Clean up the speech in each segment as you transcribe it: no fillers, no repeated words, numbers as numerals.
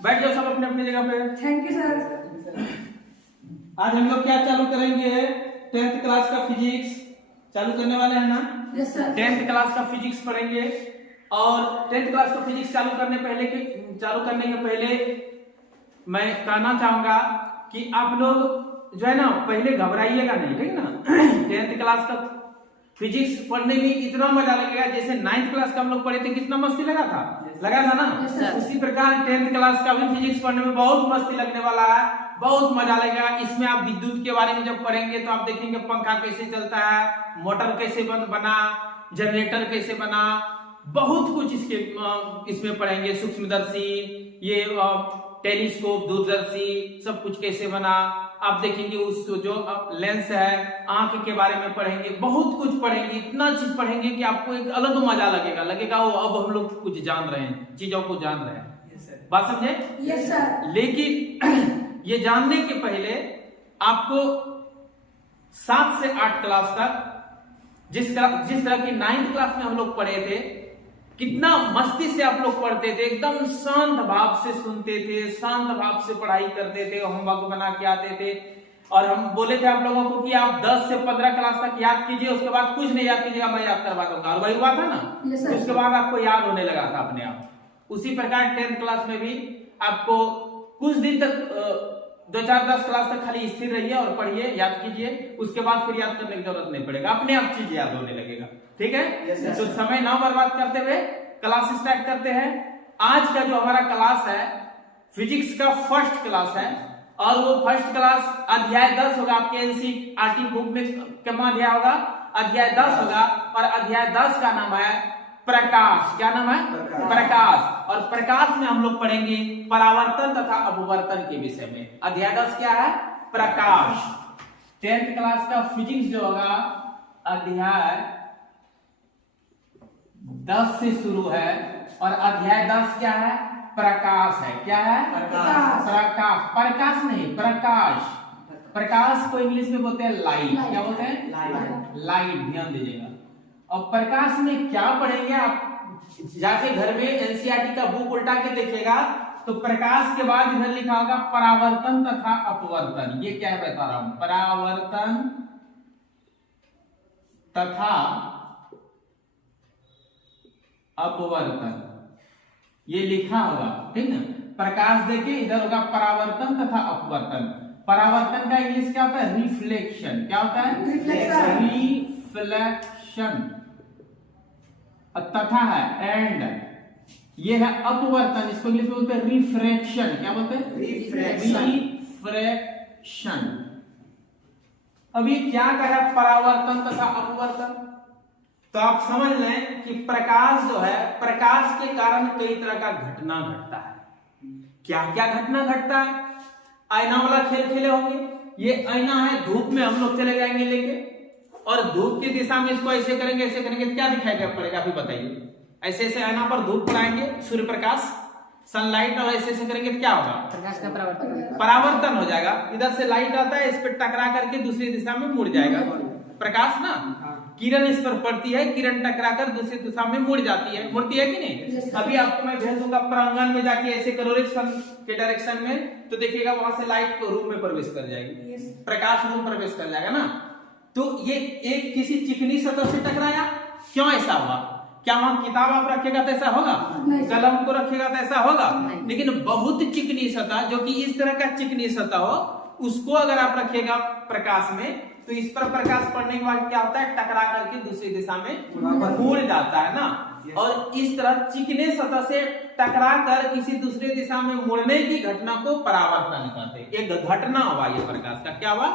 बैठ जाओ सब अपने अपनी जगह पे। Thank you sir. आज हम लोग क्या चालू करेंगे? 10th क्लास का फिजिक्स चालू करने वाले हैं ना? Yes sir. 10th क्लास का फिजिक्स पढ़ेंगे और 10th क्लास का फिजिक्स चालू करने के पहले मैं कहना चाहूंगा कि आप लोग जो है ना पहले घबराइएगा नहीं, ठीक ना। 10th क्लास का फिजिक्स पढ़ने में इतना मजा लगेगा जैसे 9th क्लास का हम लोग पढ़े थे, कितना मस्ती लगा था ना। उसी प्रकार 10th क्लास का भी फिजिक्स पढ़ने में बहुत मस्ती लगने वाला है, बहुत मजा लगेगा। इसमें आप विद्युत के बारे में जब पढ़ेंगे तो आप देखेंगे पंखा कैसे चलता है, मोटर कैसे बना, जनरेटर कैसे बना, बहुत कुछ इसमें पढ़ेंगे। सूक्ष्मदर्शी, ये टेलीस्कोप, दूरदर्शी, सब कुछ कैसे बना आप देखेंगे। उस जो लेंस है, आंख के बारे में पढ़ेंगे, बहुत कुछ पढ़ेंगे। इतना चीज पढ़ेंगे कि आपको एक अलग मजा लगेगा वो अब हम लोग कुछ जान रहे हैं, चीजों को जान रहे हैं। बात समझे? Yes sir. लेकिन ये जानने के पहले आपको 7 से 8 क्लास तक जिस तरह की 9th क्लास में हम लोग पढ़े थे, कितना मस्ती से आप लोग पढ़ते थे, एकदम शांत भाव से सुनते थे, शांत भाव से पढ़ाई करते थे, होमवर्क बना के आते थे। और हम बोले थे आप लोगों को कि आप 10 से 15 क्लास तक याद कीजिए, उसके बाद कुछ नहीं याद कीजिएगा, मैं याद करवा दूंगा। और वही हुआ था ना। उसके बाद आपको याद होने लगा था अपने आप। उसी प्रकार 10th क्लास में भी आपको कुछ दिन तक 2-4-10 क्लास तक खाली स्थिर रहिए और पढ़िए, याद कीजिए। उसके बाद फिर याद करने की जरूरत नहीं पड़ेगा, अपने आप चीज याद होने लगेगा, ठीक है। तो समय ना बर्बाद करते हुए क्लास स्टार्ट करते हैं। आज का जो हमारा क्लास है फिजिक्स का फर्स्ट क्लास है, और वो फर्स्ट क्लास अध्याय 10 होगा। आपके एनसीईआरटी बुक में कितना अध्याय होगा? अध्याय 10 होगा। और अध्याय 10 का नाम है प्रकाश। क्या नाम है? प्रकाश। और प्रकाश में हम लोग पढ़ेंगे परावर्तन तथा अपवर्तन के विषय में। अध्याय 10 क्या है? प्रकाश। 10th क्लास का फिजिक्स जो होगा अध्याय 10 से शुरू है, और अध्याय 10 क्या है? प्रकाश है। क्या है? प्रकाश। प्रकाश नहीं, प्रकाश। प्रकाश को इंग्लिश में बोलते हैं लाइट। क्या बोलते हैं? लाइट। ध्यान दीजिएगा। और प्रकाश में क्या पढ़ेंगे आप? जाके घर में एनसीईआरटी का बुक उल्टा के देखिएगा तो प्रकाश के बाद इधर लिखा होगा परावर्तन तथा अपवर्तन। ये क्या है बता रहा हूं, परावर्तन तथा अपवर्तन, ये लिखा होगा, ठीक ना। प्रकाश देखिए इधर होगा परावर्तन तथा अपवर्तन। परावर्तन का इंग्लिश क्या होता है? रिफ्लेक्शन। क्या होता है? रिफ्लेक्शन। तथा है एंड, ये है अपवर्तन, इसको इंग्लिश में बोलते हैं रिफ्रैक्शन। क्या बोलते हैं? रिफ्रैक्शन। अब ये क्या कह रहा है परावर्तन तथा अपवर्तन? तो आप समझ लें कि प्रकाश जो है, प्रकाश के कारण कई तरह का घटना घटता है। क्या क्या घटना घटता है? आईना वाला खेल खेले होंगे। ये आईना है, धूप में हम लोग चले जाएंगे लेके, और धूप की दिशा में इसको ऐसे करेंगे क्या दिखाई पड़ेगा? अभी बताइए। ऐसे ऐसे आईना पर धूप पड़ाएंगे, सूर्य प्रकाश, सनलाइट, और ऐसे करेंगे तो क्या होगा? प्रकाश का परावर्तन हो जाएगा। इधर से लाइट आता है, इस पर टकरा करके दूसरी दिशा में मुड़ जाएगा प्रकाश ना। किरण इस पर पड़ती है, किरण टकरा कर दूसरी दिशा में मुड़ जाती है, मुड़ती है कि नहीं? अभी आपको मैं भेज दूंगा प्रांगण में, जाके ऐसे करोगे सन के डायरेक्शन में, तो देखिएगा वहां से लाइट को रूम में प्रवेश कर जाएगी, प्रकाश रूम प्रवेश कर जाएगा ना। तो ये एक किसी चिकनी सतह से टकराया, क्यों ऐसा हुआ? क्या वहां किताब आप रखेगा तो ऐसा होगा? कलम को रखेगा तो ऐसा होगा? लेकिन बहुत चिकनी सतह, जो कि इस तरह का चिकनी सतह हो, उसको अगर आप रखिएगा प्रकाश में, तो इस पर प्रकाश पड़ने के बाद क्या होता है? टकरा करके दूसरी दिशा में मुड़ जाता है ना। और इस तरह चिकने सतह से टकरा कर किसी दूसरी दिशा में मुड़ने की घटना को परावर्तन कहते हैं। एक घटना हुआ ये प्रकाश का। क्या हुआ?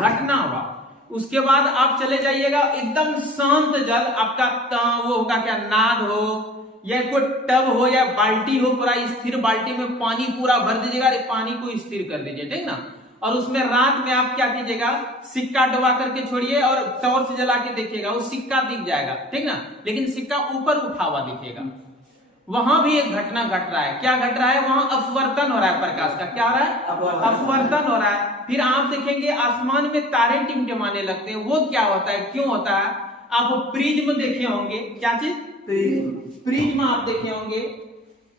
घटना हुआ। उसके बाद आप चले जाइएगा एकदम शांत जल, आपका वो होगा क्या, नाद हो या कोई टब हो या बाल्टी हो, पूरा स्थिर बाल्टी में पानी पूरा भर दीजिएगा, पानी को स्थिर कर दीजिए, ठीक ना। और उसमें रात में आप क्या कीजिएगा, सिक्का डुबा करके छोड़िए और टॉर्च जला के देखिएगा, वो सिक्का दिख जाएगा, ठीक ना। लेकिन सिक्का ऊपर उठा हुआ दिखेगा। वहां भी एक घटना घट रहा है। क्या घट रहा है? वहां अपवर्तन हो रहा है प्रकाश का। क्या हो रहा है? अपवर्तन हो रहा है। फिर आप देखेंगे आसमान में तारे टिमटिमाने लगते हैं। वो क्या होता है, क्यों होता है? आप प्रिज्म देखे होंगे। क्या चीज? प्रिज्म आप देखे होंगे।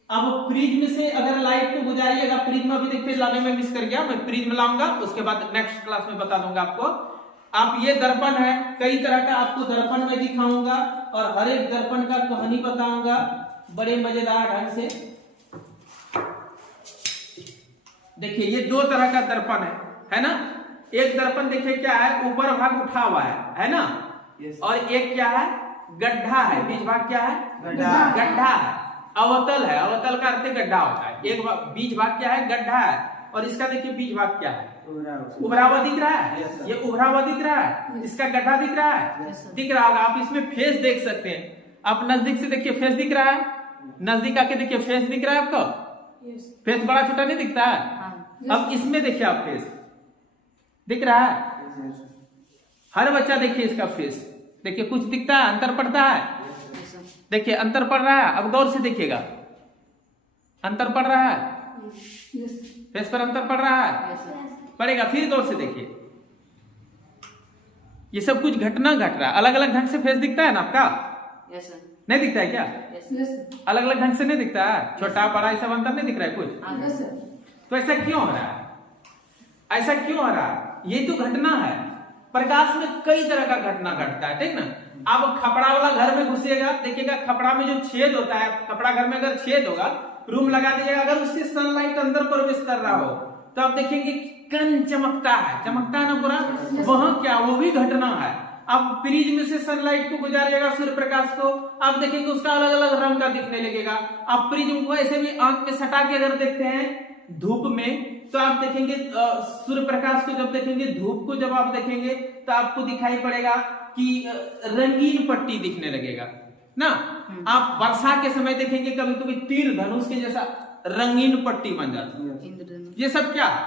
अब प्रिज्म से अगर लाइट को गुजारिएगा, प्रिज्म अभी देखते लाने में मिस कर गया, मैं प्रिज्म लाऊंगा उसके बाद नेक्स्ट क्लास में बता दूंगा आपको। आप ये दर्पण है, कई तरह का आपको दर्पण में दिखाऊंगा और हर एक दर्पण का कहानी बताऊंगा बड़े मजेदार ढंग से। देखिए ये दो तरह का दर्पण है ना। एक दर्पण देखिए क्या है, ऊपर भाग उठा हुआ है ना। और एक क्या है, गड्ढा है, बीच भाग क्या है, गड्ढा है। अवतल है, अवतल का अर्थ गड्ढा होता है। एक बीच भाग क्या है, गड्ढा है। और इसका देखिए बीच भाग क्या है, उभरा हुआ दिख रहा है। ये उभरा हुआ दिख रहा है, इसका गड्ढा दिख रहा है, दिख रहा होगा। आप इसमें फेस देख सकते हैं। आप नजदीक से देखिए फेस दिख रहा है, नजदीक आके देखिए फेस दिख रहा है आपको। फेस बड़ा छोटा नहीं दिखता है। अब इसमें देखिए आप फेस दिख रहा है, हर बच्चा देखिए इसका फेस देखिए, कुछ दिखता है, अंतर पड़ता है। देखिए अंतर पड़ रहा है। अब गौर से देखिएगा, अंतर पड़ रहा है, फेस पर अंतर पड़ रहा है, पड़ेगा। फिर गौर से देखिए, ये सब कुछ घटना घट रहा है। अलग अलग ढंग से फेस दिखता है ना आपका, नहीं दिखता है क्या? अलग अलग ढंग से नहीं दिखता है, छोटा बड़ा ये सब अंतर नहीं दिख रहा है कुछ। तो ऐसा क्यों हो रहा है, ऐसा क्यों हो रहा है? ये तो घटना है। प्रकाश में कई तरह का घटना घटता है, ठीक ना। आप खपड़ा वाला घर में घुसिएगा, देखिएगा खपड़ा में जो छेद होता है, खपड़ा घर में अगर छेद होगा, रूम लगा दीजिएगा, अगर उससे सनलाइट अंदर प्रवेश कर रहा हो तो आप देखेंगे कण चमकता है ना पूरा। वहां क्या, वो भी घटना है। आप प्रिज्म से सनलाइट को गुजारिएगा, सूर्य प्रकाश को, आप देखेंगे उसका अलग अलग रंग का दिखने लगेगा। आप प्रिज्म को ऐसे भी आंख में सटा के अगर देखते हैं धूप में, तो आप देखेंगे सूर्य प्रकाश को जब देखेंगे, धूप को जब आप देखेंगे, तो आपको दिखाई पड़ेगा कि रंगीन पट्टी दिखने लगेगा ना। आप वर्षा के समय देखेंगे कभी कभी तीर धनुष के जैसा रंगीन पट्टी बन जाती है। ये सब क्या है?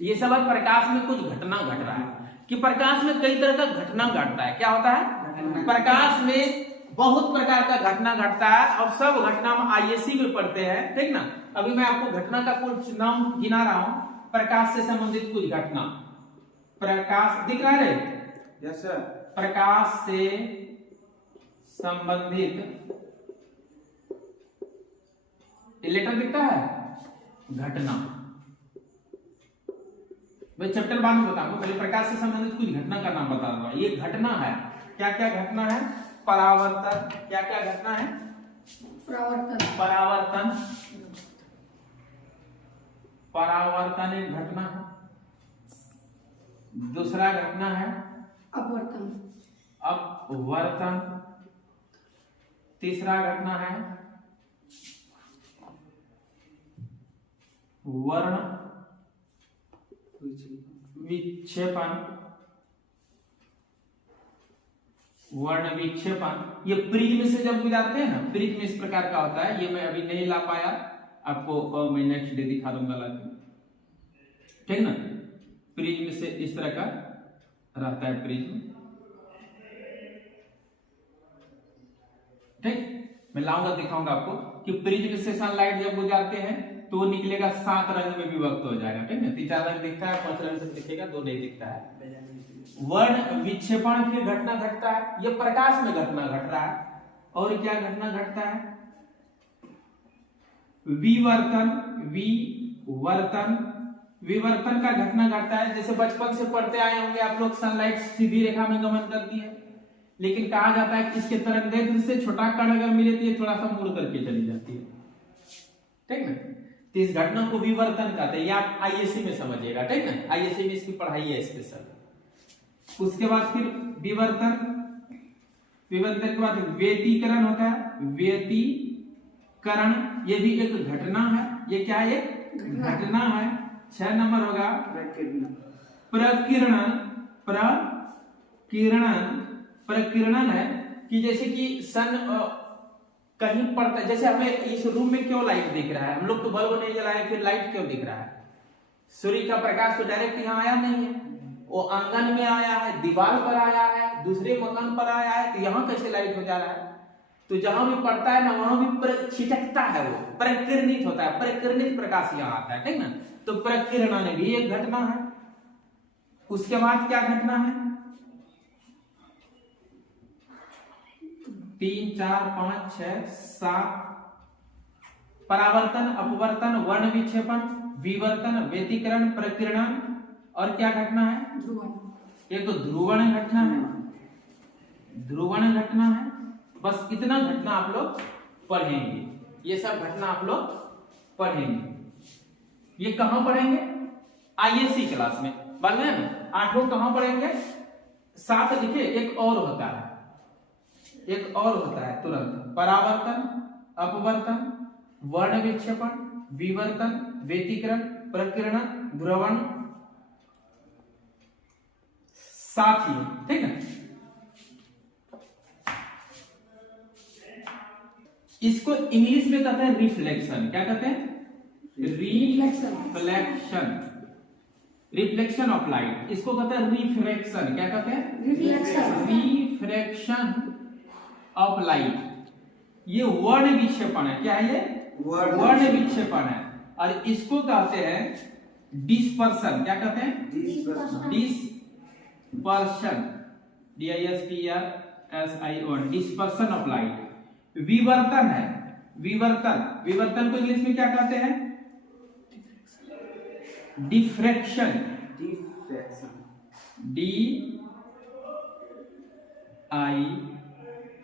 ये सब प्रकाश में कुछ घटना घट रहा है कि प्रकाश में कई तरह का घटना घटता है। क्या होता है? प्रकाश में बहुत प्रकार का घटना घटता है और सब घटना हम आईएससी में पढ़ते हैं, ठीक ना। अभी मैं आपको घटना का कुछ नाम गिना रहा हूं, प्रकाश से संबंधित कुछ घटना। प्रकाश दिख रहा है? Yes sir. प्रकाश से संबंधित लेटर दिखता है, घटना। मैं चैप्टर बाद में बताऊंगा, पहले प्रकाश से संबंधित कुछ घटना का नाम बता दूंगा। ये घटना है, क्या क्या घटना है? परावर्तन, क्या क्या घटना है? परावर्तन, परावर्तन एक घटना है। दूसरा घटना है अपवर्तन, अपवर्तन। तीसरा घटना है वर्ण विक्षेपण, वर्ण विक्षेपण। ये प्रिज्म से जब गुजारते हैं ना, प्रिज्म इस प्रकार का होता है। ये मैं अभी नहीं ला पाया, आपको मैं नेक्स्ट डे दिखा दूंगा लाके, ठीक ना। प्रिज्म से इस तरह का रहता है प्रिज्म, ठीक। मैं लाऊंगा, दिखाऊंगा आपको कि प्रिज्म से सनलाइट जब गुजारते हैं तो वो निकलेगा 7 रंग में विभक्त हो जाएगा, ठीक है। 3-4 रंग दिखता है, 5 रंग से दिखेगा, 2 नहीं दिखता है। वर्ण विक्षेपण की घटना घटता है, ये प्रकाश में घटना घट रहा है। और क्या घटना घटता है? विवर्तन, विवर्तन, विवर्तन का घटना घटता है। जैसे बचपन से पढ़ते आए होंगे आप लोग, सनलाइट सीधी रेखा में गमन करती है, लेकिन कहा जाता है कि इसके तरंगदैर्घ्य से छोटा कण अगर मिले तो ये थोड़ा सा मुड़ करके चली जाती है, ठीक ना। तो इस घटना को विवर्तन कहते हैं। ये आप आईएससी में समझिएगा, ठीक ना। आईएससी में इसकी पढ़ाई है स्पेशल। उसके बाद फिर विवर्तन, विवर्तन के बाद व्यतिकरण होता है। व्यतिकरण ये भी एक घटना है। ये क्या है? घटना है। 6 नंबर होगा प्रकीर्णन। प्रकीर्णन, प्रकीर्णन है कि जैसे कि सन कहीं पड़ता है, जैसे हमें इस रूम में क्यों लाइट दिख रहा है? हम लोग तो बल्ब नहीं जलाए, फिर लाइट क्यों दिख रहा है? सूर्य का प्रकाश तो डायरेक्ट यहाँ आया नहीं है, वो आंगन में आया है, दीवार पर आया है, दूसरे मकान पर आया है, तो यहाँ कैसे लाइट हो जा रहा है? तो जहां भी पड़ता है ना, वहां भी छिटकता है, वो प्रकीर्णित होता है, प्रकीर्णित प्रकाश यहाँ आता है, ठीक ना। तो प्रकीर्णन भी एक घटना है। उसके बाद क्या घटना है? 3, 4, 5, 6, 7, परावर्तन, अपवर्तन, वर्ण विक्षेपण, विवर्तन, व्यतिकरण, प्रकीर्णन और क्या घटना है? ध्रुवण। एक तो ध्रुवण घटना है, ध्रुवण घटना है। बस इतना घटना आप लोग पढ़ेंगे, ये सब घटना आप लोग पढ़ेंगे। ये कहां पढ़ेंगे? आईएससी क्लास में, मालूम है ना? 8 कहां पढ़ेंगे? साथ लिखे। एक और होता है, एक और होता है तुरंत, परावर्तन, अपवर्तन, वर्ण विक्षेपण, विवर्तन, व्यतिकरण, प्रकीर्णन, ध्रुवण, साथ ही, ठीक है। इसको इंग्लिश में कहते हैं रिफ्लेक्शन। क्या कहते हैं? Reflection, reflection of light. इसको कहते हैं रिफ्रैक्शन। क्या कहते हैं? Refraction of light. ये वर्ण विक्षेपण है। क्या है ये? वर्ण विक्षेपण है। और इसको कहते हैं डिस्पर्शन। क्या कहते हैं? Dispersion, DISPERSION, dispersion of light. विवर्तन है, विवर्तन, विवर्तन को इंग्लिश में क्या कहते हैं? Diffraction,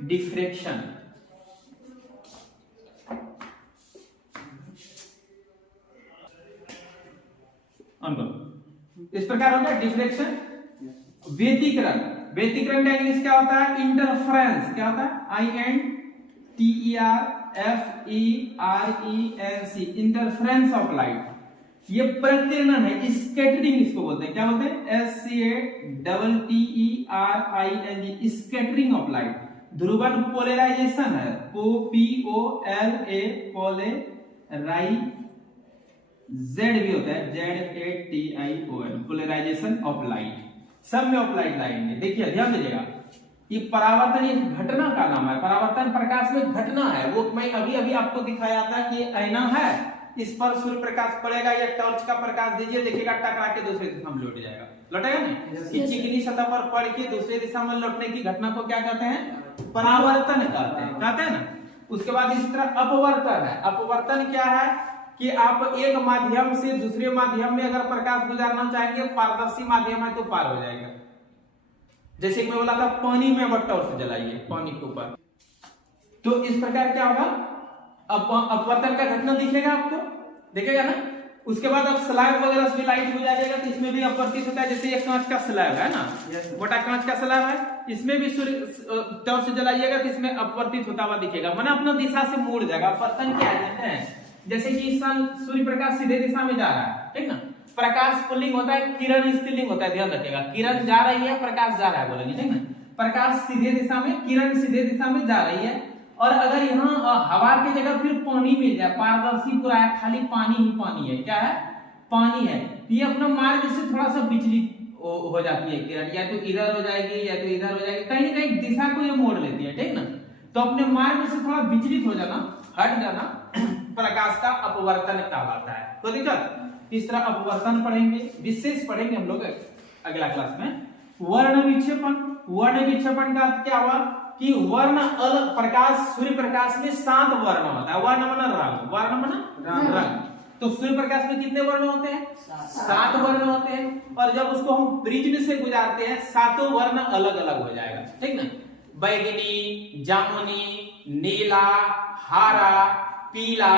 diffraction. इस प्रकार हो गया डिफ्रैक्शन। व्यतिकरण, व्यतिकरण का इंग्लिश क्या होता है? इंटरफेरेंस। क्या होता है? INTERFERENC, interference of light. ये प्रकीर्णन है, स्कैटरिंग इसको बोलते हैं। क्या बोलते हैं? SCATTERING, scattering of light. ध्रुवण पोलराइजेशन है, POLA, पोलराइज, Z भी होता है, ZATION, पोलराइजेशन ऑफ लाइट। सब में ऑफ लाइट लाएंगे। देखिए ध्यान दीजिएगा, ये परावर्तन एक घटना का नाम है। परावर्तन प्रकाश में घटना है। वो मैं अभी अभी आपको दिखाया था कि ये ऐना है, इस पर सूर्य प्रकाश पड़ेगा या टॉर्च का प्रकाश दीजिए, देखिएगा टकरा के दूसरी दिशा में लौट जाएगा। लौटेगा नहीं? कि चिकनी सतह पर पड़ के दूसरी दिशा में लौटने की घटना को क्या कहते हैं? परावर्तन कहते हैं। कहते हैं ना? उसके बाद इस तरह अपवर्तन है। अपवर्तन क्या है? कि आप एक माध्यम से दूसरे माध्यम में अगर प्रकाश गुजारना चाहेंगे, पारदर्शी माध्यम है तो पार हो जाएगा। जैसे मैं बोला था पानी में अब टॉर्च जलाइए, पानी के ऊपर, तो इस प्रकार क्या होगा? अपवर्तन का घटना दिखेगा आपको, देखेगा ना? उसके बाद अब स्लैब वगैरह से भी लाइट गुजारेगा तो इसमें भी अपवर्तित होता है। जैसे ये कांच का स्लैब है ना, मोटा कांच का स्लैब है, इसमें भी सूर्य टॉर्च जलाइएगा तो इसमें अपवर्तित होता हुआ दिखेगा, माना अपना दिशा से मुड़ जाएगा। अपवर्तन क्या है? जैसे कि इस साल सूर्य प्रकाश सीधे दिशा में जा रहा है, ठीक ना? प्रकाश पुल्लिंग होता है, किरण स्त्रीलिंग होता है, ध्यान रखिएगा। किरण जा रही है, प्रकाश जा रहा है, बोलेंगे, ठीक ना? प्रकाश सीधे दिशा में, किरण सीधे दिशा में जा रही है। और अगर यहाँ हवा की जगह फिर पानी मिल जाए, पारदर्शी पूरा है, खाली पानी ही पानी है, क्या है? पानी है, ये अपना मार्ग से थोड़ा सा विचलित हो जाती है किरण, या तो इधर हो जाएगी या तो इधर हो जाएगी, कहीं ना कहीं दिशा को ये मोड़ लेती है, ठीक ना? तो अपने मार्ग से थोड़ा विचलित हो जाना, हट जाना, प्रकाश का अपवर्तन कहलाता है। तो दिक्कत तीसरा अपवर्तन पढ़ेंगे, विशेष पढ़ेंगे हम लोग अगला क्लास में। वर्ण विक्षेपण, वर्ण विक्षेपण का क्या हुआ? कि वर्ण अलग, प्रकाश, सूर्य प्रकाश में 7 वर्ण होता है। वर्ण माना रंग, वर्ण माना रंग। तो सूर्य प्रकाश में कितने वर्ण होते हैं? 7 वर्ण होते हैं। और जब उसको हम प्रिज्म से गुजारते हैं, 7 वर्ण अलग अलग हो जाएगा, ठीक ना? बैगनी, जामुनी, नीला, हरा, पीला,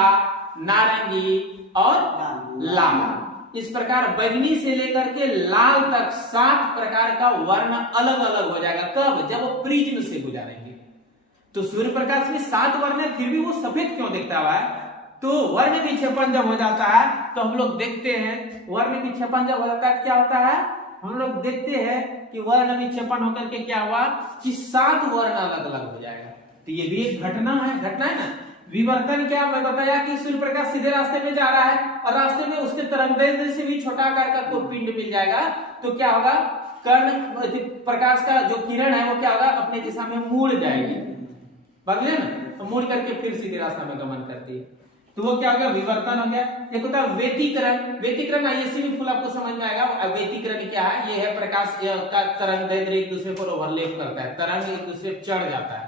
नारंगी और लाल। इस प्रकार बैगनी से लेकर के लाल तक 7 प्रकार का वर्ण अलग अलग हो जाएगा। कब? जब वो प्रिज्म से गुजारेंगे। तो सूर्य प्रकाश में 7 वर्ण है, फिर भी वो सफेद क्यों दिखता हुआ है? तो वर्ण विक्षेपण जब हो जाता है तो हम लोग देखते हैं, वर्ण विक्षेपण जब हो जाता है क्या होता है? हम लोग देखते हैं कि वर्ण विक्षेपण होकर के क्या हुआ कि 7 वर्ण अलग अलग हो जाएगा। तो ये भी एक घटना है, घटना है ना? विवर्तन क्या मैं बताया कि सूर्य प्रकाश सीधे रास्ते में जा रहा है और रास्ते में उसके तरंगदैर्ध्य से भी छोटा आकार का कोई पिंड मिल जाएगा, तो क्या होगा? कर्ण प्रकाश का जो किरण है वो क्या होगा? अपने दिशा में मुड़ जाएगी, बदले ना? तो मुड़ करके फिर सीधे रास्ता में गमन करती है। तो वो क्या हो गया? विवर्तन हो गया। एक होता है व्यतिकरण। व्यतिकरण आईएससी में फुल आपको समझ में आएगा। व्यतिकरण क्या है? ये है प्रकाश का तरंगदैर्ध्य एक दूसरे पर ओवरलैप करता है, तरंग एक दूसरे पर चढ़ जाता है।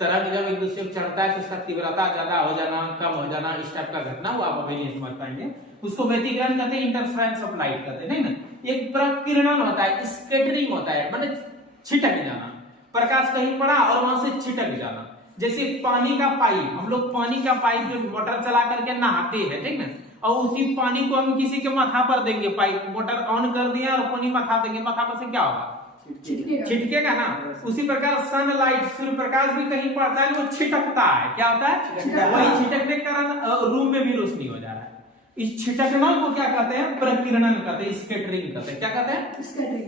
तरंग जब एक दूसरे पर चढ़ता है तो उसका तीव्रता ज्यादा हो जाना, कम हो जाना, इस टाइप का घटना वो आप अभी नहीं समझ पाएंगे। उसको व्यतिकरण कहते हैं, इंटरफेरेंस ऑफ लाइट कहते हैं, नहीं ना। एक प्रकीर्णन होता है, स्कैटरिंग होता है, मतलब छिटक जाना, प्रकाश कहीं पड़ा और वहां से छिटक जाना। जैसे पानी का पाइप, हम लोग पानी का पाइप जो मोटर चला करके नहाते हैं, ठीक ना, और उसी पानी को हम किसी के माथा पर देंगे, पाइप मोटर ऑन कर दिया और पानी माथा देंगे, माथा पर से क्या होगा? छिटकेगा ना। उसी प्रकार सनलाइट, सूर्य प्रकाश भी कहीं पड़ता है वो छिटकता है, क्या होता है? वही छिटकने के कारण रूम में भी रोशनी हो जा रहा है। इस छिटकना को क्या कहते हैं? प्रकीर्णन कहते हैं, स्कैटरिंग कहते हैं। क्या कहते हैं?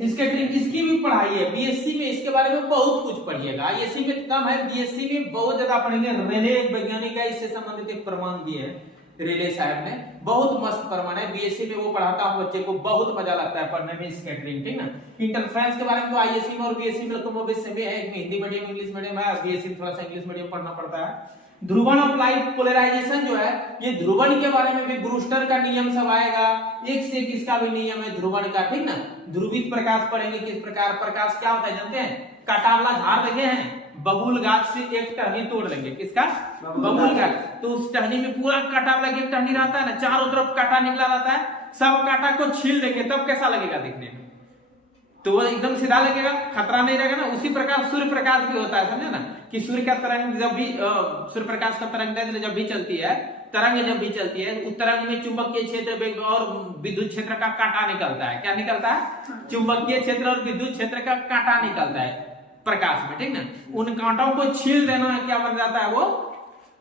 स्कैटरिंग। इसकी भी पढ़ाई है बीएससी में, इसके बारे में बहुत कुछ पढ़िएगा। आईएससी में कम है, बीएससी में बहुत ज्यादा पढ़ेंगे। रेले वैज्ञानिक है, इससे संबंधित एक प्रमाण दिए हैं रेले साहब ने, बहुत मस्त प्रमाण है। बीएससी में वो पढ़ाता हूं बच्चे को, बहुत मजा लगता है पढ़ने में स्कैटरिंग, ठीक ना। इंटरफेरेंस के बारे में तो आईएससी में और बीएससी में कम बेस में है, एक में हिंदी मीडियम इंग्लिश मीडियम है, बीएससी में थोड़ा सा इंग्लिश मीडियम पढ़ना पड़ता है। ध्रुवण ऑफ लाइट, पोलराइजेशन जो है, ये ध्रुवण के बारे में भी ब्रूस्टर का नियम सब आएगा, एक से एक इसका भी नियम है ध्रुवण का, ठीक ना। ध्रुवित प्रकाश पढ़ेंगे, किस प्रकार प्रकाश क्या होता है जानते हैं? कांटावाला झाड़ देखे हैं, बबूल गाछ से एक टहनी तोड़ देंगे, किसका? बबूल गाछ। तो उस टहनी में पूरा कांटा वाला एक टहनी रहता है ना, चारों तरफ कांटा निकला रहता है, सब कांटा को छील देंगे, तब कैसा लगेगा दिखने में? तो वो एकदम सीधा लगेगा, खतरा नहीं रहेगा ना। उसी प्रकार सूर्य प्रकाश भी होता है, समझे ना, कि सूर्य का तरंग जब भी सूर्य प्रकाश का तरंग जब भी चलती है, तरंग जब भी चलती है, उस तरंग में चुंबकीय क्षेत्र और विद्युत क्षेत्र का कांटा निकलता है। क्या निकलता है? चुंबकीय क्षेत्र और विद्युत क्षेत्र का कांटा निकलता है प्रकाश में, ठीक ना। उन कांटों को छील देना, क्या बन जाता है?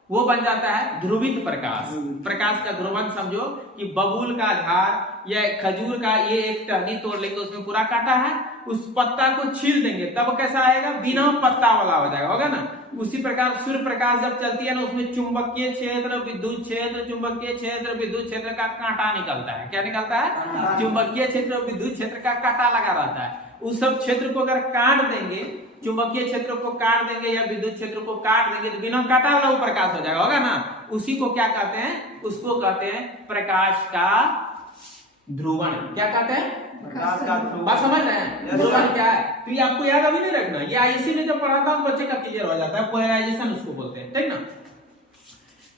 वो बन जाता है ध्रुवित प्रकाश। प्रकाश का ध्रुवण समझो कि बबूल का झाड़ या खजूर का ये एक टहनी तोड़ लेंगे, उसमें पूरा कांटा है, उस पत्ता को छील देंगे, तब कैसा आएगा? बिना पत्ता वाला हो जाएगा, होगा ना। उसी प्रकार सूर्य प्रकाश जब चलती है ना, उसमें चुंबकीय क्षेत्र, विद्युत क्षेत्र, चुंबकीय क्षेत्र, विद्युत क्षेत्र का कांटा निकलता है। क्या निकलता है? चुंबकीय क्षेत्र और विद्युत क्षेत्र का कांटा लगा रहता है। उस सब क्षेत्र को अगर काट देंगे, चुंबकीय क्षेत्र को काट देंगे या विद्युत क्षेत्र को काट देंगे, तो बिना काटा वाला वो प्रकाश हो जाएगा, होगा ना। उसी को क्या कहते हैं? उसको कहते हैं प्रकाश का ध्रुवण। क्या कहते हैं? प्रकाश का ध्रुवण। बात समझ रहे हैं? ध्रुवण क्या है? तो ये आपको याद अभी नहीं रखना, ये आईसी में जब पढ़ाता हूं बच्चे का क्लियर हो जाता है। पोलराइजेशन उसको बोलते हैं, ठीक ना।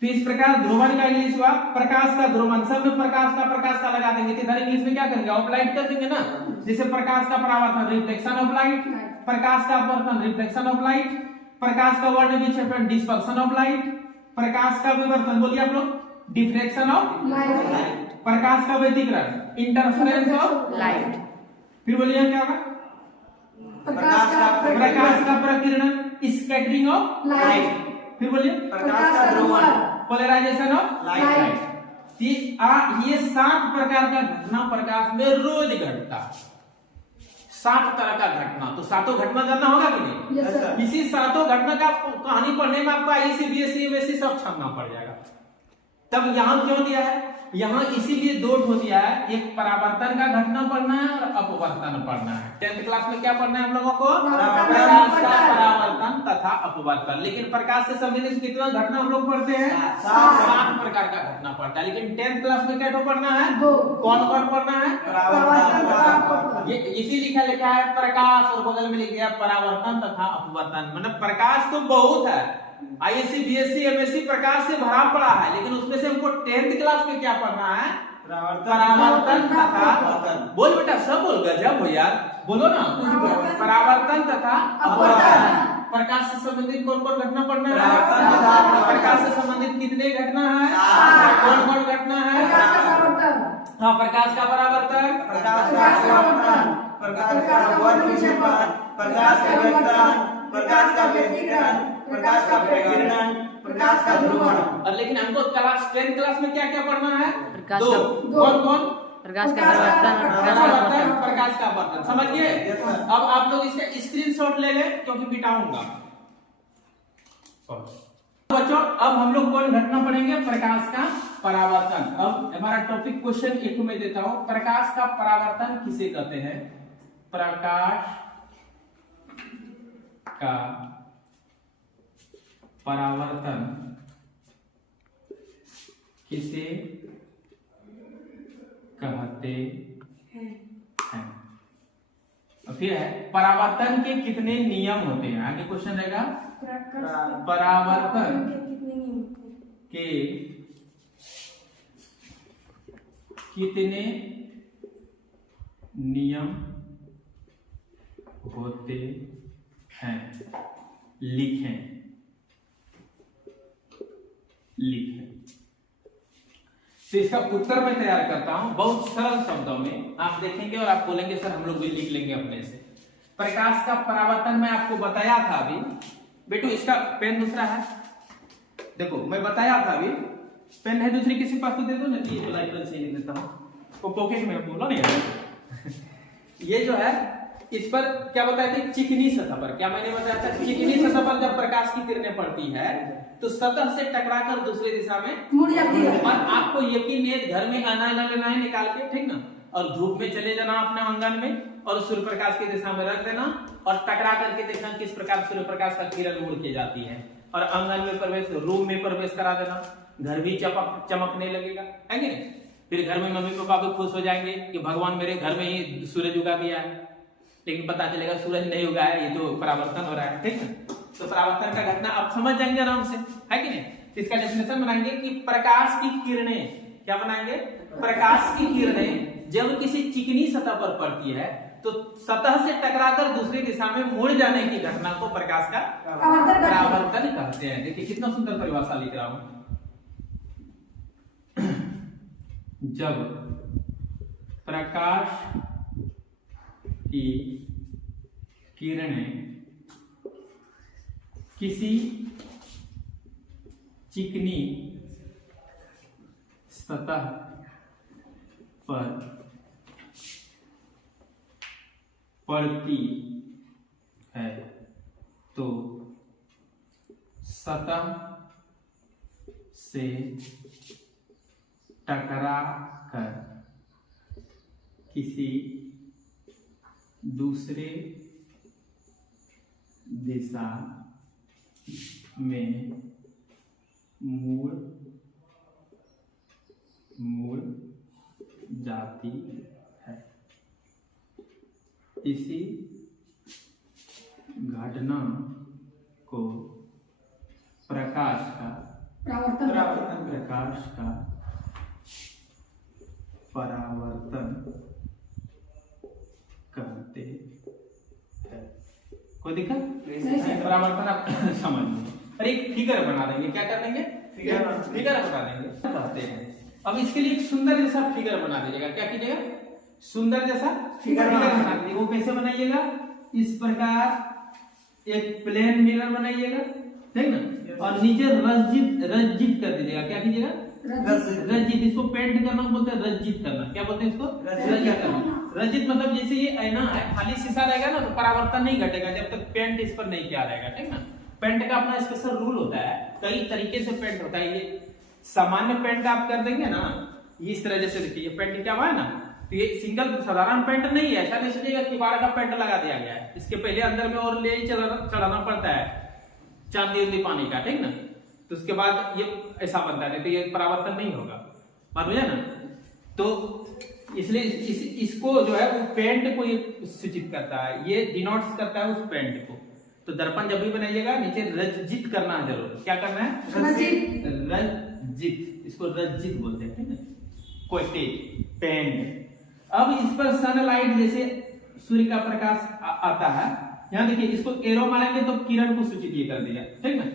तो इस प्रकार ध्रुवण का इंग्लिश हुआ प्रकाश का ध्रुवण। सब में प्रकाश का लगा देंगे, इधर इंग्लिश में क्या करेंगे? ऑफ लाइट कर देंगे ना। जैसे प्रकाश का परावर्तन, रिफ्लेक्शन ऑफ लाइट, प्रकाश का अपवर्तन, रिफ्लेक्शन ऑफ लाइट, प्रकाश का वर्ण विक्षेपण, डिस्पर्शन ऑफ लाइट, प्रकाश का विवर्तन, बोलिए आप लोग, डिफ्रेक्शन ऑफ लाइट, प्रकाश का व्यतिकरण, इंटरफेरेंस ऑफ लाइट। फिर बोलिए क्या होगा? प्रकाश का प्रकीर्णन, स्कैटरिंग ऑफ लाइट। फिर बोलिए प्रकाश का ध्रुवण, पोलराइजेशन ऑफ लाइट। ये 7 प्रकार का घटना प्रकाश में रोज घटता, 7 तरह का घटना। तो 7 घटना जानना होगा कि नहीं? Yes, sir. इसी 7 घटना का कहानी पढ़ने में आपको आईसी, बीएससी, एमएससी सब छानना पड़ जाएगा। तब यहां क्यों दिया है? यहां इसीलिए 2 ठो दिया है, एक परावर्तन का घटना पढ़ना है और अपवर्तन पढ़ना है। 10th क्लास में क्या पढ़ना है हम लोगों को? प्रकाश का परावर्तन तथा अपवर्तन। लेकिन प्रकाश से संबंधित कितना घटना हम लोग पढ़ते हैं? 7 प्रकार का घटना पढ़ता है। लेकिन 10th क्लास में क्या ठो पढ़ना है? कौन कौन पढ़ना है? ये इसी लिखा है प्रकाश और बगल में लिख दिया परावर्तन तथा अपवर्तन। मतलब प्रकाश तो बहुत है, आईएससी, बीएससी, एमएससी प्रकाश से भरा पड़ा है, लेकिन उसमें से हमको 10th क्लास में क्या पढ़ना है? परावर्तन तथा, बोल बेटा, सब बोल, गजब हो यार, बोलो ना। परावर्तन तथा अपवर्तन। प्रकाश से संबंधित कौन कौन घटना पढ़ना है? प्रकाश से संबंधित कितने घटना है? कौन कौन घटना है? हाँ, प्रकाश का परावर्तन, प्रकाश का अपवर्तन, प्रकाश का वर्ण विक्षेपण, प्रकाश का विवर्तन, प्रकाश का व्यतिकरण, प्रकाश का प्रकीर्णन, प्रकाश का ध्रुवण। और लेकिन हमको क्लास 10th क्लास में क्या क्या पढ़ना है? प्रकाश 2। का- कौन कौन? प्रकाश का परिवर्तन और प्रकाश का परावर्तन, अपवर्तन। प्रकाश का अपवर्तन। समझिए? Yes, sir. अब आप लोग इसका स्क्रीनशॉट ले लें, क्योंकि मिटाऊंगा। बच्चों, अब हम लोग कौन घटना पढ़ेंगे? प्रकाश का परावर्तन। अब हमारा टॉपिक क्वेश्चन एक में देता हूं, प्रकाश का परावर्तन किसे कहते हैं? प्रकाश का परावर्तन किसे कहते हैं? अब फिर है परावर्तन के कितने नियम होते हैं। आगे क्वेश्चन रहेगा परावर्तन के कितने नियम होते हैं, लिखें। तो इसका उत्तर मैं तैयार करता हूं बहुत सरल शब्दों में, आप देखेंगे और आप बोलेंगे सर हम लोग भी लिख लेंगे अपने से। प्रकाश का परावर्तन मैं आपको बताया था अभी बेटू, इसका पेन दूसरा है, देखो मैं बताया था अभी, पेन है दूसरी किसी पास तो दे दो ना, ये वाला पेन से नहीं देता हूं, वो पॉकेट में बोला नहीं ये जो है इस पर क्या बताया था, चिकनी सतह पर, क्या मैंने बताया था, चिकनी सतह पर जब प्रकाश की किरणें पड़ती है तो सतह से टकराकर दूसरी दिशा में मुड़ जाती है। और आपको यकीन नहीं घर में आना लेना है निकाल के, ठीक ना, और धूप में चले जाना अपने आंगन में और सूर्य प्रकाश की दिशा में रख देना और टकरा करके देखना किस प्रकार सूर्य प्रकाश का किरण मुड़ के जाती है और आंगन में प्रवेश, रूम में प्रवेश करा देना, घर भी चमकने लगेगा, है कि नहीं। फिर घर में मम्मी पापा भी खुश हो जाएंगे कि भगवान मेरे घर में ही सूरज उगा दिया है, लेकिन पता चलेगा सूरज नहीं उगा है, ये तो परावर्तन हो रहा है, ठीक है। तो परावर्तन का घटना आप समझ जाएंगे आराम से, है कि नहीं। इसका डेफिनेशन बनाएंगे कि प्रकाश की किरणें, क्या बनाएंगे, प्रकाश की किरणें जब किसी चिकनी सतह पर पड़ती है तो सतह से टकराकर दूसरी दिशा में मुड़ जाने की घटना को प्रकाश का परावर्तन कहते हैं। देखिए कितना सुंदर परिभाषा लिख रहा हूं। जब प्रकाश की किरणें किसी चिकनी सतह पर पड़ती है तो सतह से टकरा कर किसी दूसरे दिशा में मुड़ जाती है। इसी घटना को प्रकाश का परावर्तन कहते हैं। कोई दिक्कत? परावर्तन आप समझ लीजिए। और एक फिगर बना देंगे, क्या कर देंगे, फिगर बना देंगे कहते हैं। अब इसके लिए एक सुंदर जैसा फिगर बना दीजिएगा, क्या कीजिएगा, सुंदर जैसा फिगर बना दीजिए। वो कैसे बनाइएगा, इस प्रकार एक प्लेन मिरर बनाइएगा, ठीक ना, और नीचे रज्जित कर दीजिएगा। क्या कीजिएगा, रज्जित। इसको पेंट करना बोलते हैं, रज्जित करना। क्या बोलते हैं इसको, रज्जित करना। रज्जित मतलब जैसे ये ऐना है, खाली शीशा रहेगा ना तो परावर्तन नहीं घटेगा जब तक पेंट इस पर नहीं किया रहेगा, ठीक ना। पेंट का अपना स्पेशल रूल होता है, कई तरीके से पेंट होता है। ये सामान्य पेंट आप कर देंगे ना, इस तरह जैसे देखिए ये पेंट क्या हुआ है ना, तो ये सिंगल साधारण पेंट नहीं है, ऐसा नहीं सोचिएगा कि बार का पेंट लगा दिया गया है। इसके पहले अंदर में और ले चढ़ाना पड़ता है चांदी पानी का, ठीक ना, तो उसके बाद ये ऐसा बनता है, नहीं तो ये परावर्तन नहीं होगा, बात बुझे ना। तो इसलिए इसको जो है वो पेंट को ये सूचित करता है, ये डिनोट्स करता है उस पेंट को। तो दर्पण जब भी बनाइएगा नीचे रज्जित करना है जरूर। क्या करना है, रज्जित, इसको रज्जित बोलते हैं, ठीक है, कोटेड पेंट। अब इस पर सनलाइट जैसे सूर्य का प्रकाश आता है, यहाँ देखिए इसको एरो मारेंगे तो किरण को सूचित ये कर दिया, ठीक ना।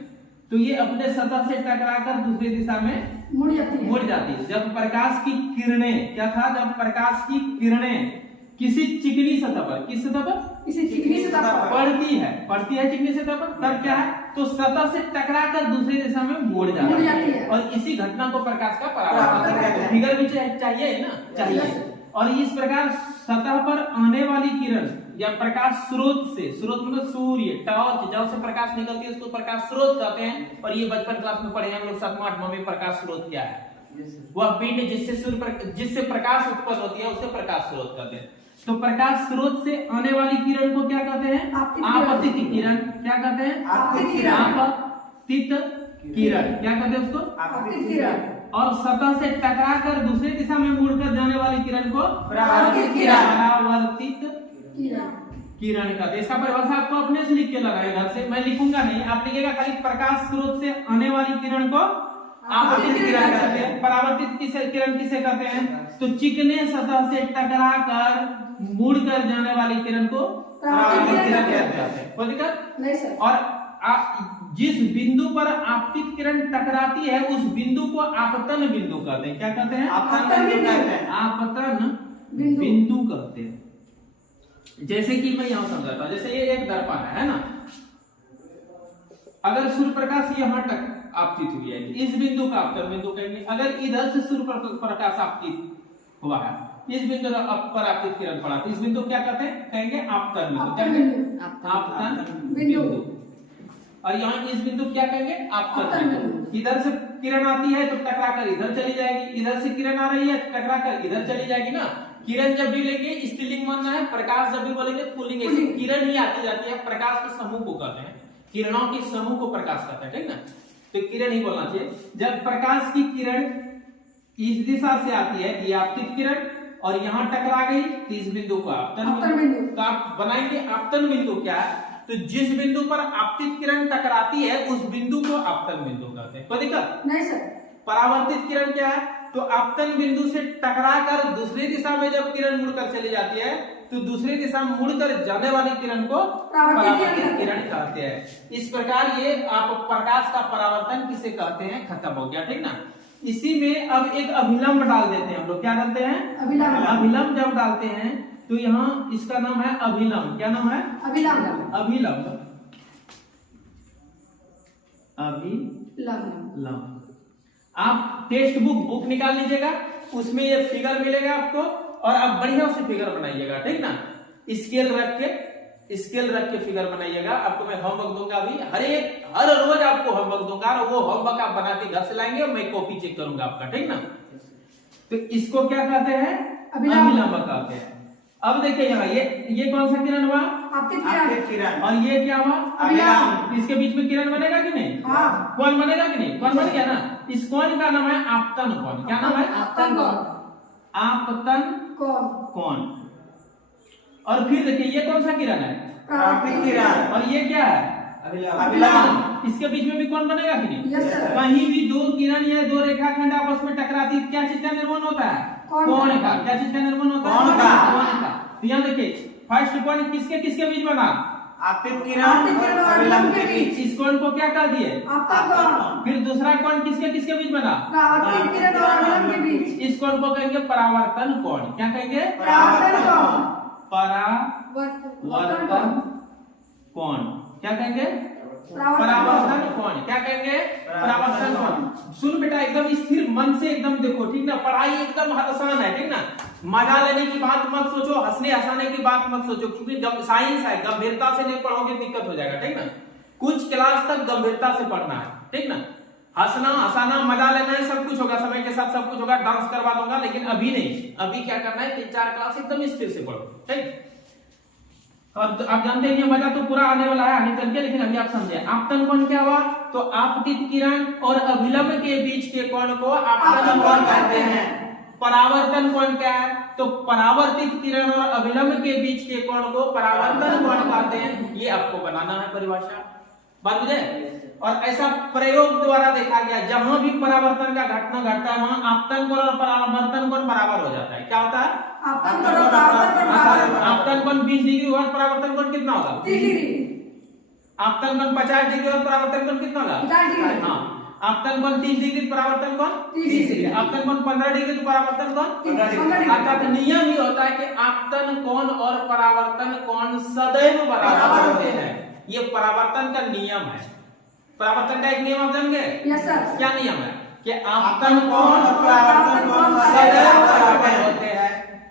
तो ये अपने सतह से टकराकर दूसरी दिशा में मुड़ जाती है। जब प्रकाश की किरणें, क्या था, जब प्रकाश की किरणें किसी चिकनी सतह पर, किस सतह पर, किसी चिकनी सतह पर पड़ती है चिकनी सतह पर, तब क्या है, तो सतह से टकराकर दूसरी दिशा में मुड़ जाती है और इसी घटना को प्रकाश का परावर्तन कहते हैं। फिगर भी चाहिए ना, चाहिए। और इस प्रकार सतह पर आने वाली किरण या प्रकाश स्रोत से, स्रोत मतलब सूर्य, टॉर्च, जहां से प्रकाश निकलती है उसको प्रकाश स्रोत कहते हैं। और ये बचपन क्लास में पढ़े हम लोग 7वां 8वां में, प्रकाश स्रोत क्या है, वह पिंड जिससे प्रकाश उत्पन्न होती है उसे प्रकाश स्रोत कहते हैं। तो प्रकाश स्रोत से आने वाली किरण को क्या कहते हैं, आपतित किरण। क्या कहते हैं, आपतित किरण। क्या कहते हैं उसको, आपतित किरण। और सतह से टकराकर दूसरी दिशा में मुड़कर जाने वाली किरण को परावर्तित किरण। किरण कहते हैं। इसका परिभाषा आपको अपने से लिख के लगाएगा, घर से मैं लिखूंगा नहीं, आप लिखिएगा खाली प्रकाश स्रोत से आने वाली किरण को आपतित किरण कहते हैं। परावर्तित किरण किसे कहते हैं? तो चिकने सतह से टकराकर मुड़कर जाने वाली किरण को परावर्तित किरण कहते हैं। कोई दिक्कत नहीं सर। और जिस बिंदु पर आपतित किरण टकराती है उस बिंदु को आपतन बिंदु कहते हैं। क्या कहते हैं? आपतन बिंदु कहते हैं। आपतन बिंदु कहते हैं। जैसे कि मैं यहां समझाता हूं, जैसे ये एक दर्पण है ना, अगर सूर्य प्रकाश यहां तक आपतित हुई है तो इस बिंदु का आपतन बिंदु कहेंगे। अगर इधर से सूर्य प्रकाश आपतित हुआ है, इस बिंदु पर आपतित किरण पड़ा तो इस बिंदु क्या कहते हैं? कहेंगे आपतन बिंदु। आपतन बिंदु। और यहाँ इस बिंदु क्या कहेंगे? आपतन बिंदु। इधर से किरण आती है तो टकराकर इधर चली जाएगी, इधर से किरण आ रही है टकराकर इधर चली जाएगी ना। किरण जब भी लेंगे स्त्रीलिंग बनना है, प्रकाश जब भी बोलेंगे पुल्लिंग। ऐसी किरण ही आती जाती है, प्रकाश के समूह को कहते हैं, किरणों के समूह को प्रकाश कहते हैं, ठीक ना। तो किरण ही बोलना चाहिए। जब प्रकाश की किरण इस दिशा से आती है ये आपतित किरण और यहाँ टकरा गई तो इस बिंदु को आपतन बिंदु। तो आप बनाएंगे आपतन बिंदु क्या है? तो जिस बिंदु पर आपतित किरण टकराती है उस बिंदु को आपतन बिंदु कहते हैं। कोई दिक्कत नहीं सर। परावर्तित किरण क्या है? तो आपतन बिंदु से टकराकर दूसरी दिशा में जब किरण मुड़कर चली जाती है तो दूसरी दिशा में मुड़कर जाने वाली किरण को परावर्तित किरण कहते हैं। इस प्रकार ये आप प्रकाश का परावर्तन किसे कहते हैं खत्म हो गया, ठीक ना। इसी में अब एक अभिलंब डाल देते हैं हम लोग। क्या डालते हैं? अभिलंब जब डालते हैं तो यहाँ इसका नाम है अभिलंब। क्या नाम है? अभिलंब। अभिलंब। आप टेक्स्ट बुक निकाल लीजिएगा, उसमें ये फिगर मिलेगा आपको और आप बढ़िया से फिगर बनाइएगा, ठीक ना। स्केल रख के फिगर बनाइएगा। आपको मैं होमवर्क दूंगा अभी, हर रोज आपको होमवर्क दूंगा और वो होमवर्क आप बना के घर से लाएंगे और मैं कॉपी चेक करूंगा आपका, ठीक ना। तो इसको क्या कहते हैं? अभिलंब कहते हैं। अब देखिए यहाँ ये कौन सा किरण हुआ? आपतित किरण। और ये क्या हुआ? अभिलंब। इसके बीच में किरण बनेगा कि नहीं? हाँ। कौन बनेगा कि नहीं? कौन बन गया ना। इस कोण का नाम है आपतन कोण। क्या नाम है? आपतन कोण। और फिर देखिए ये कौन सा किरण है? आपतित किरण। और ये क्या है? अभिलंब। इसके बीच में भी कौन बनेगा कि नहीं? Yes sir. कहीं भी दो किरण या दो रेखाखंड आपस में टकराती है क्या चीज का निर्माण होता है? कोण का। क्या चीज का निर्माण होता है? कोण का। तो यहाँ देखिए फर्स्ट कोण किसके बीच बना? आपतित किरण और अभिलंब के बीच। इस कोण को क्या कह दिए? आपतन। फिर दूसरा कोण किसके बीच बना? परावर्तित किरण और अभिलंब के बीच। इस कोण को कहेंगे परावर्तन कोण। क्या कहेंगे? परावर्तन कोण। परावर्तन कोण। क्या कहेंगे? परावर्तन कोण। क्या कहेंगे? परावर्तन कोण। सुन बेटा एकदम स्थिर मन से एकदम देखो, ठीक ना। पढ़ाई एकदम आसान है, ठीक ना। मजा लेने की बात मत सोचो, हंसने हंसाने की बात मत सोचो, क्योंकि साइंस है, गंभीरता से नहीं पढ़ोगे दिक्कत हो जाएगा, ठीक ना। कुछ क्लास तक गंभीरता से पढ़ना है, ठीक ना। हंसना हंसाना मजा लेना है, सब कुछ होगा, समय के साथ सब कुछ होगा, डांस करवा दूंगा, लेकिन अभी नहीं। अभी क्या करना है? 3-4 क्लास एकदम स्थिर से पढ़ो, ठीक। और आप जानते हैं मजा तो पूरा आने वाला है आगे चल के, लेकिन अभी आप समझे आपतन कोण क्या हुआ? तो आपतित किरण और अभिलंब के बीच के कोण को आपतन कोण कहते हैं। परावर्तन कोण क्या है? तो परावर्तित किरण और अभिलंब के बीच के कोण को परावर्तन कोण कहते हैं। ये आपको बनाना है परिभाषा, बात बुझे। और ऐसा प्रयोग द्वारा देखा गया, जहां भी परावर्तन का घटना घटता है वहां आपतन कोण और परावर्तन कोण बराबर हो जाता है। क्या होता है? आपतन कोण और परावर्तन कोण। आपतन कोण 20 डिग्री हुआ, परावर्तन कोण कितना होगा? 30 डिग्री। आपतन कोण 50 डिग्री और परावर्तन कोण कितना होगा? 50 डिग्री। हाँ। आपतन कोण 30 डिग्री, परावर्तन कोण 30 डिग्री। आपतन कोण 15 डिग्री तो परावर्तन कोण 15 डिग्री। अर्थात नियम ही होता है कि आपतन कोण और परावर्तन कोण सदैव बराबर होते हैं। ये परावर्तन का नियम है। परावर्तन का एक नियम आप जान गए? Yes sir. क्या नियम है? कि आपतन कोण और परावर्तन कोण सदैव बराबर होते हैं।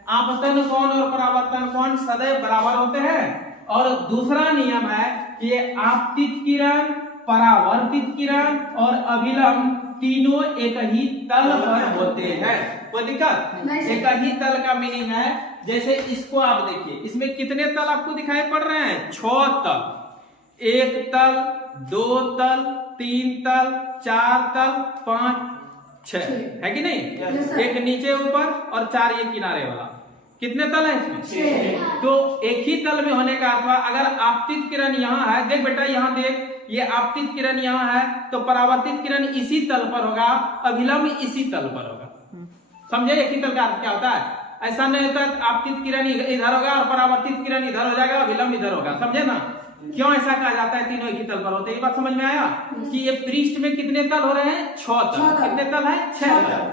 आपतन कोण और परावर्तन कोण सदैव बराबर होते हैं। और दूसरा नियम है कि आपतित किरण, परावर्तित किरण और अभिलंब तीनों एक ही तल पर होते हैं। कोई दिक्कत? एक ही तल का मीनिंग है, जैसे इसको आप देखिए, इसमें कितने तल आपको दिखाई पड़ रहे हैं? 6 तल। 1 तल, 2 तल, 3 तल, 4 तल, 5, 6 है कि नहीं? Yes, sir. एक नीचे ऊपर और 4 ये किनारे वाला। कितने तल है इसमें? 6। तो एक ही तल में होने का अथवा अगर आपतित किरण यहाँ है, देख बेटा यहाँ देख, ये आपतित किरण यहाँ है तो परावर्तित किरण इसी तल पर होगा, अभिलंब इसी तल पर होगा। समझे एक ही तल का अर्थ क्या होता है? ऐसा नहीं होता आपतित किरण इधर होगा और परावर्तित किरण इधर हो जाएगा, अभिलंब इधर होगा। समझे ना क्यों ऐसा कहा जाता है? तीनों एक ही तल पर होते हैं। ये बात समझ में आया कि ये पृष्ठ में कितने तल हो रहे हैं? 6 तल। कितने तल है? 6 तल।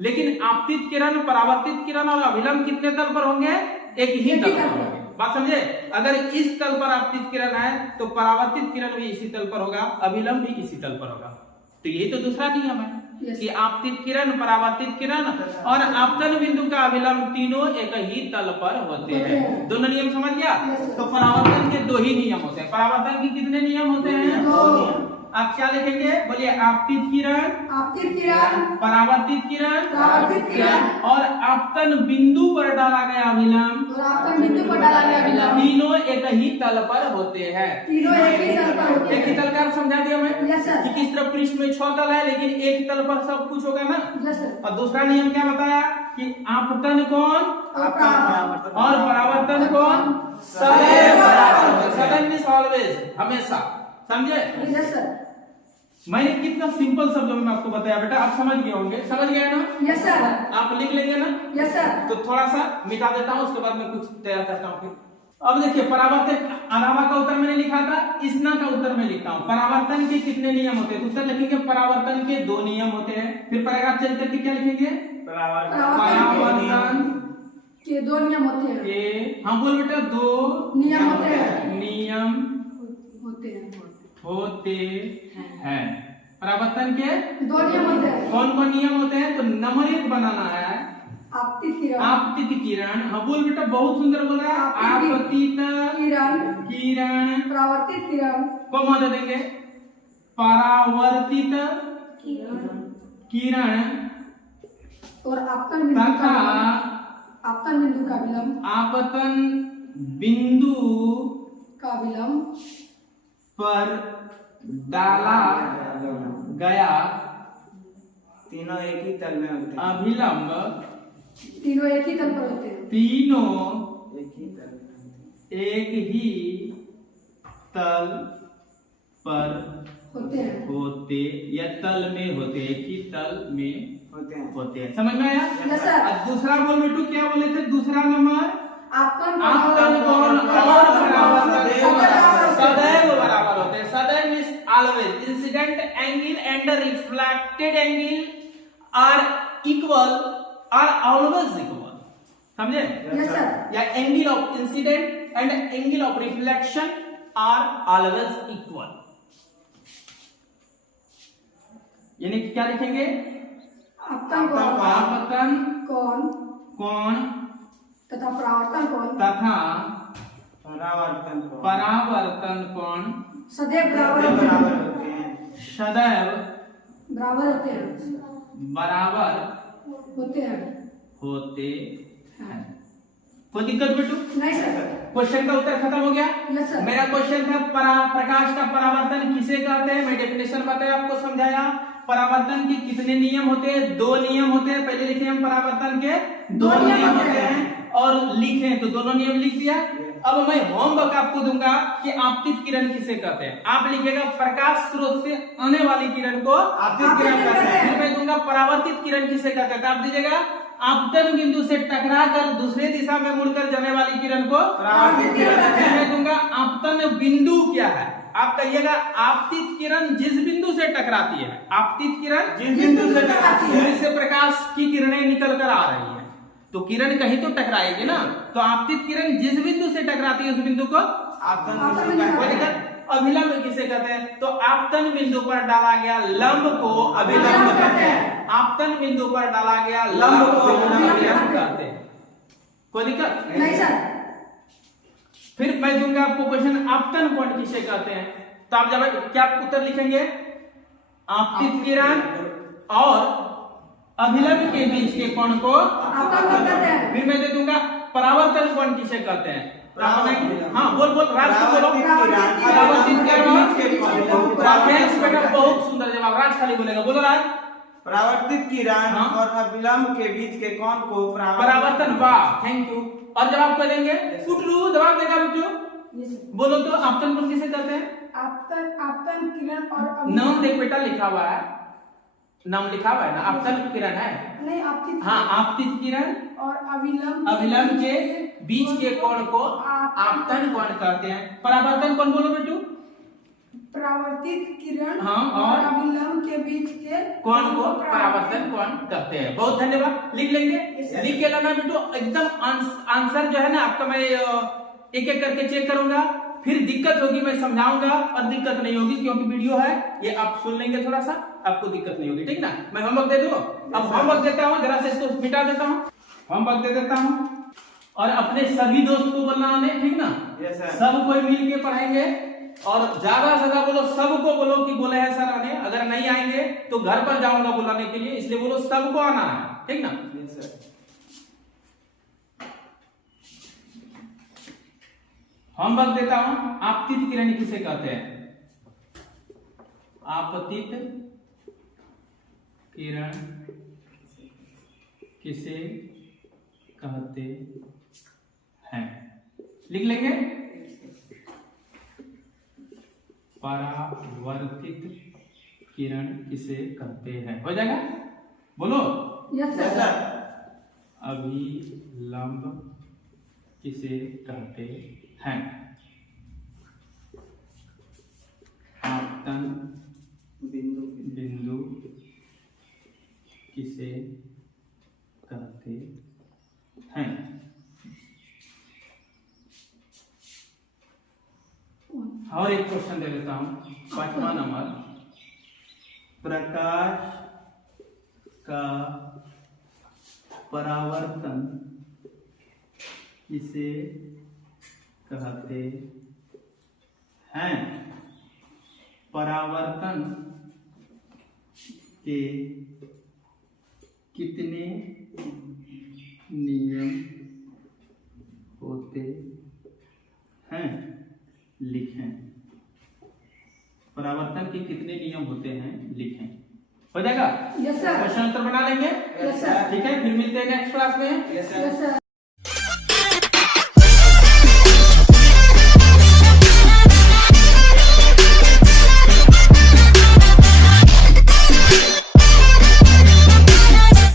लेकिन आपतित किरण, परावर्तित किरण और अभिलंब कितने तल पर होंगे? एक ही तल पर होंगे। बात समझे? अगर इस तल पर आपतित किरण है तो परावर्तित किरण भी इसी तल पर होगा, अभिलंब भी इसी तल पर होगा। तो यही तो दूसरा नियम है कि आपतित किरण, परावर्तित किरण और आपतन बिंदु का अभिलंब तीनों एक ही तल पर होते हैं। दोनों नियम समझ गया? तो परावर्तन के 2 ही नियम होते हैं। परावर्तन के कितने नियम होते हैं? 2। आप क्या लिखेंगे? बोलिए आपतित किरण, आपतित किरण, परावर्तित किरण परावर्तित किरण और आपतन बिंदु पर डाला गया अभिलंब, और आपतन बिंदु पर डाला गया अभिलंब तीनों एक ही तल पर होते हैं। तीनों एक ही तल पर होते एक ही हैं। तल का अर्थ समझा दिया मैं यस सर। कि किस तरह पृष्ठ में 6 तल है लेकिन एक तल पर सब कुछ होगा ना। Yes sir. और दूसरा नियम क्या बताया कि आपतन कौन और परावर्तन और परावर्तन कौन? सदैव बराबर। सदैव मींस ऑलवेज, हमेशा। समझे? Yes sir. मैंने कितना सिंपल शब्दों में आपको बताया बेटा, आप समझ गए होंगे। समझ गए ना? Yes sir. आप लिख लेंगे ना? Yes sir. तो थोड़ा सा मिटा देता हूँ, उसके बाद मैं कुछ तैयार करता हूँ। अब देखिए परावर्तन अलावा का उत्तर मैंने लिखा था, इसना का उत्तर मैं लिखता हूँ। परावर्तन के कितने नियम होते हैं? तो उत्तर लिखेंगे परावर्तन के 2 नियम होते हैं। फिर पैराग्राफ चेंज करके क्या लिखेंगे? परावर्तन के 2 नियम होते हैं। के, हाँ बोल बेटा, 2 नियम होते हैं। नियम होते हैं। होते हैं। परावर्तन के 2 नियम होते हैं। कौन कौन नियम होते हैं? तो नंबर 1 बनाना है आपतित किरण, आपतित किरण। हाँ बोल बेटा, बहुत सुंदर बोल रहा है। आपतित किरण, किरण परावर्तित किरण, को मत देंगे परावर्तित किरण और आपतन बिंदु तथा आपतन बिंदु का अभिलंब, आपतन बिंदु का अभिलंब पर डाला गया तीनों एक ही तल में होते हैं। अभिलंब तीनों एक ही तल पर होते हैं। तीनों एक ही तल में होते हैं। एक ही तल पर होते हैं। होते या तल में होते, एक ही तल में होते हैं। समझ में आया? Yes sir. और दूसरा बोल बेटू क्या बोले थे? दूसरा नंबर आपतन आपतन कौन और परावर्तन सदैव बराबर होते हैं। सदैव means always. Incident angle and reflected angle are equal, are always equal. समझे? Yes sir. या angle of incidence and angle of reflection are always equal. यानी कि क्या लिखेंगे? आपतन कोण, आपतन कोण कोण तथा परावर्तन कोण तथा परावर्तन कोण सदैव बराबर बराबर होते होते हैं। हैं। सदैव बराबर होते हैं। बराबर होते हैं। होते हैं। कोई दिक्कत बेटू? नहीं सर। क्वेश्चन का उत्तर खत्म हो गया। Yes sir. मेरा क्वेश्चन था प्रकाश का परावर्तन किसे कहते हैं? मैं डेफिनेशन बताया, आपको समझाया। परावर्तन के कितने नियम होते हैं? 2 नियम होते हैं। पहले लिखे हम परावर्तन के 2 नियम होते हैं और लिखे तो दोनों नियम लिख दिया। अब मैं होमवर्क आपको दूंगा कि आपतित किरण किसे कहते हैं। आप लिखेगा प्रकाश स्रोत से आने वाली किरण को आपतित किरण कहते हैं। फिर मैं दूंगा परावर्तित किरण किसे कहते हैं। आप दीजिएगा आपतन बिंदु से टकराकर दूसरे दिशा में मुड़कर जाने वाली किरण को परावर्तित किरण कहते हैं। मैं दूंगा आपतन बिंदु क्या है। आप कहिएगा आपतित किरण जिस बिंदु से टकराती है। आपतित किरण जिस बिंदु से टकराती है। सूर्य से प्रकाश की किरणें निकल कर आ रही है तो किरण कहीं तो टकराएगी ना। तो आपतित किरण जिस बिंदु से टकराती है उस बिंदु को आपतन आपतन बिंदु बिंदु कहते हैं। अभिलंब किसे कहते हैं? तो आपतन बिंदु पर डाला गया लंब को अभिलंब कहते हैं। आपतन बिंदु पर डाला गया लंब को अभिलंब कहते हैं। कोई दिक्कत नहीं सर। फिर मैं दूंगा आपको क्वेश्चन आपतन कोण किसे कहते हैं। तो आप जब क्या उत्तर लिखेंगे? आपतित किरण और अभिलंब के बीच के कोण को आपतन कोण कहते हैं। फिर मैं दे दूंगा परावर्तन कोण किसे कहते हैं। हाँ बोल बोल राज को बोलो। परावर्तित किरण और राकेश बेटा बहुत सुंदर जवाब। राज खाली बोलेगा। बोलो राज। परावर्तित किरण हाँ। और अभिलंब के बीच के कोण को परावर्तन। वाह, थैंक यू। और जवाब क्या देंगे? पुटरू जवाब देगा बेटू। ये सब बोलो तो आपतन कोण किसे कहते हैं? आपतन किरण और नाम देख बेटा, लिखा हुआ है, नाम लिखा हुआ है ना, आपतन किरण है। नहीं, आपतित हाँ, आपतित किरण और अभिलंब अभिलंब के बीच के कोण को आपतन कोण कहते हैं। परावर्तन कोण बोलो बेटू? परावर्तित किरण हाँ, और अभिलंब के बीच के कोण को परावर्तन कोण कहते हैं। बहुत धन्यवाद। लिख लेंगे, लिख के लाना बेटू। एकदम आंसर जो है ना आपका, मैं एक एक करके चेक करूंगा, फिर दिक्कत होगी मैं समझाऊंगा और दिक्कत नहीं होगी, क्योंकि वीडियो है ये, आप सुन लेंगे थोड़ा सा, आपको दिक्कत नहीं होगी, ठीक ना। मैं होमवर्क दे दूं, अब होमवर्क देता हूं, जरा से इसको मिटा देता हूं, होमवर्क दे देता हूं, और अपने सभी दोस्त को बोलना है, ठीक ना। सब कोई मिल के पढ़ेंगे, और ज्यादा से ज्यादा बोलो, सबको बोलो कि बोले हैं सर आने, अगर नहीं आएंगे तो घर पर जाऊंगा बुलाने के लिए, इसलिए बोलो सबको आना है, ठीक ना। होमवर्क देता हूं, आपतित किरण किसे कहते हैं? आपतित किरण किसे कहते हैं? लिख लेंगे। परावर्तित किरण किसे कहते हैं? हो जाएगा, बोलो। Yes sir. अभिलंब किसे कहते हैं? आपतन बिंदु किसे कहते हैं? और एक क्वेश्चन दे देता हूं, 5वां नंबर। प्रकाश का परावर्तन किसे कहते हैं? परावर्तन के कितने नियम होते हैं? लिखें। परावर्तन के कितने नियम होते हैं? लिखें। हो जाएगा? Yes sir. क्वेश्चन उत्तर बना लेंगे? Yes sir. ठीक है, फिर मिलते हैं नेक्स्ट क्लास में। Yes sir.